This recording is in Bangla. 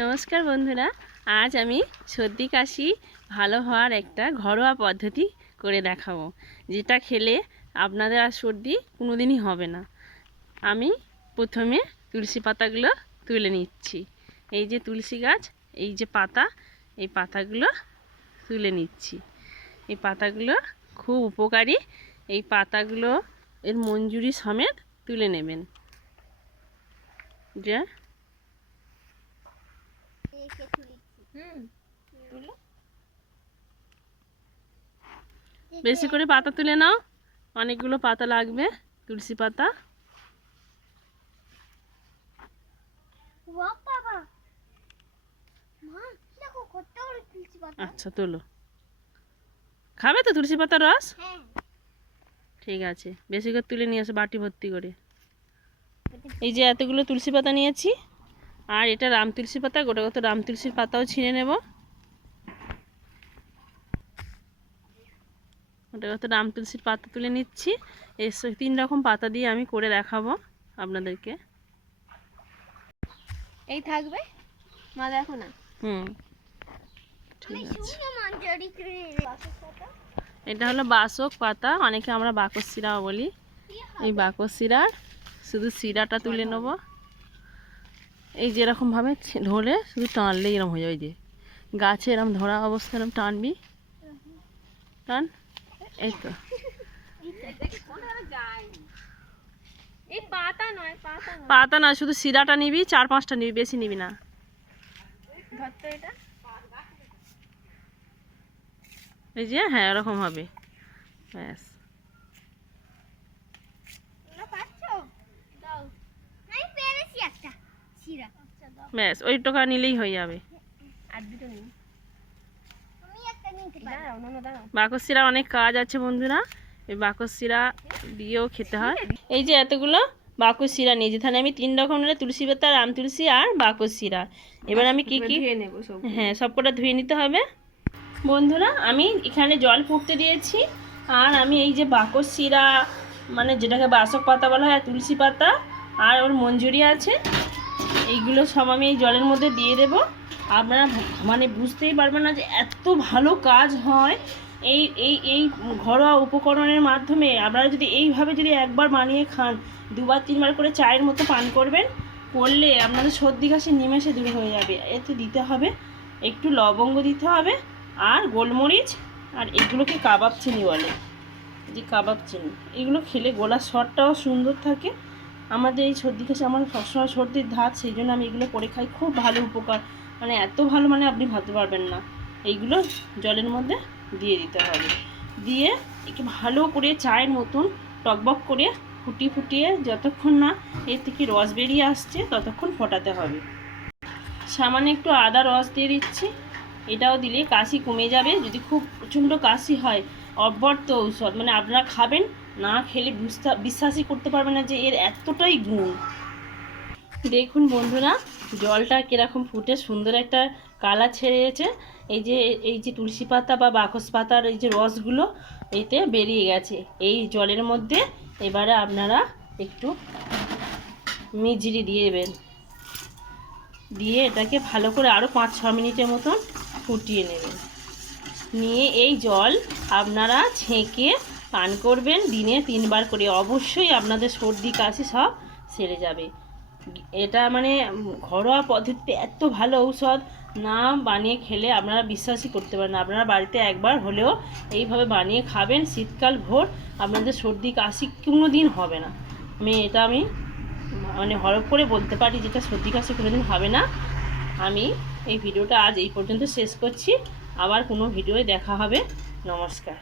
নমস্কার বন্ধুরা, আজ আমি সর্দি কাশি ভালো হওয়ার একটা ঘরোয়া পদ্ধতি করে দেখাবো, যেটা খেলে আপনাদের আর সর্দি কোনোদিনই হবে না। আমি প্রথমে তুলসী পাতাগুলো তুলে নিচ্ছি। এই যে তুলসী গাছ, এই যে পাতা, এই পাতাগুলো তুলে নিচ্ছি। এই পাতাগুলো খুব উপকারী। এই পাতাগুলো এর মঞ্জুরি সমেত তুলে নেবেন। যে বেশি করে পাতা তুলে নাও, অনেকগুলো পাতা লাগবে, তুলসী পাতা। আচ্ছা তোলো। খাবে তো তুলসী পাতার রস? ঠিক আছে, বেশি করে তুলে নিয়ে আসো বাটি ভর্তি করে। এই যে এতগুলো তুলসী পাতা নিয়েছি, আর এটা রাম তুলসী পাতা, গোটা গোটা রাম তুলসীর পাতাও ছিঁড়ে নেব। গোটা গোটা রাম তুলসীর পাতা তুলে নিচ্ছি। এই 3 রকম পাতা দিয়ে আমি করে দেখাবো আপনাদেরকে। এই থাকবে মা, দেখো না। ঠিক আছে। এটা হলো বাসক পাতা, অনেকে আমরা বাকস শিরাও বলি। এই বাকস শিরার শুধু শিরাটা তুলে নেব। এই যেরকমভাবে ধরে শুধু টানলে এরকম হয়ে যায়। যে গাছে এরকম ধরা অবস্থা এরকম টানবি, টান। এই তো পাতা না, শুধু শিরাটা নিবি, 4-5টা নিবি, বেশি নিবি না। এই যে হ্যাঁ, এরকম হবে। ব্যাস ব্যাস, ওই টাকা নিলেই হয়ে যাবে। বাকস শিরা অনেক কাজ আছে বন্ধুরা, এই বাকস শিরা দিয়েও খেতে হয়। এই যে এতগুলো বাকস শিরা নিয়েছি, তাহলে আমি 3 রকমের তুলসী পাতা, রাম তুলসী আর বাকস শিরা। এবার আমি কি কি, হ্যাঁ সবকটা ধুয়ে নিতে হবে। বন্ধুরা আমি এখানে জল ফুটতে দিয়েছি, আর আমি এই যে বাকস শিরা, মানে যেটাকে বাসক পাতা বলা হয়, তুলসী পাতা আর ওর মঞ্জুরি আছে, এইগুলো সব আমি এই জলের মধ্যে দিয়ে দেব। আপনারা মানে বুঝতেই পারবেন না যে এত ভালো কাজ হয় এই এই এই ঘরোয়া উপকরণের মাধ্যমে। আপনারা যদি এইভাবে যদি একবার বানিয়ে খান, 2-3 বার করে চায়ের মতো পান করবেন, করলে আপনাদের সর্দি কাশি নিমেষে দূর হয়ে যাবে। এতে দিতে হবে একটু লবঙ্গ দিতে হবে, আর গোলমরিচ, আর এগুলোকে কাবাব চিনি বলে, যে কাবাব চিনি। এগুলো খেলে গলার স্বরটাও সুন্দর থাকে। আমাদের এই সর্দি কাশি, আমার সবসময় সর্দির ধাত, সেই জন্য আমি এগুলো করে খাই। খুব ভালো উপকার, মানে এত ভালো, মানে আপনি ভাবতে পারবেন না। এইগুলো জলের মধ্যে দিয়ে দিতে হবে, দিয়ে একে ভালো করে চায়ের মতন টকবক করে ফুটিয়ে যতক্ষণ না এর থেকে রস বেরিয়ে আসছে ততক্ষণ ফোটাতে হবে। সামান্য একটু আদা রস দিয়ে দিচ্ছি, এটাও দিলে কাশি কমে যাবে। যদি খুব প্রচণ্ড কাশি হয়, অব্যর্থ ঔষধ, মানে আপনারা খাবেন, না খেলে বিশ্বাসই করতে পারবেন না যে এর এতটাই গুণ। দেখুন বন্ধুরা, জলটা কীরকম ফুটে সুন্দর একটা কালার ছেড়েছে। এই যে তুলসী পাতা বা বাকস পাতার এই যে রসগুলো এতে বেরিয়ে গেছে এই জলের মধ্যে। এবারে আপনারা একটু মিজরি দিয়ে দেবেন, দিয়ে এটাকে ভালো করে আরও 5-6 মিনিটের মতন ফুটিয়ে নেবেন। নিয়ে এই জল আপনারা ছেঁকে পান করবেন দিনে 3 বার করে। অবশ্যই আপনাদের সর্দি কাশি সব সেরে যাবে। এটা মানে ঘরোয়া পদ্ধতিতে এত ভালো ঔষধ, না বানিয়ে খেলে আপনারা বিশ্বাসই করতে পারেন না। আপনারা বাড়িতে একবার হলেও এইভাবে বানিয়ে খাবেন, শীতকাল ভোর আপনাদের সর্দি কাশি কোনো দিন হবে না। আমি মানে হরফ করে বলতে পারি যেটা সর্দি কাশি কোনো দিন হবে না। আমি এই ভিডিওটা আজ এই পর্যন্ত শেষ করছি, আবার কোনো ভিডিওয় দেখা হবে। নমস্কার।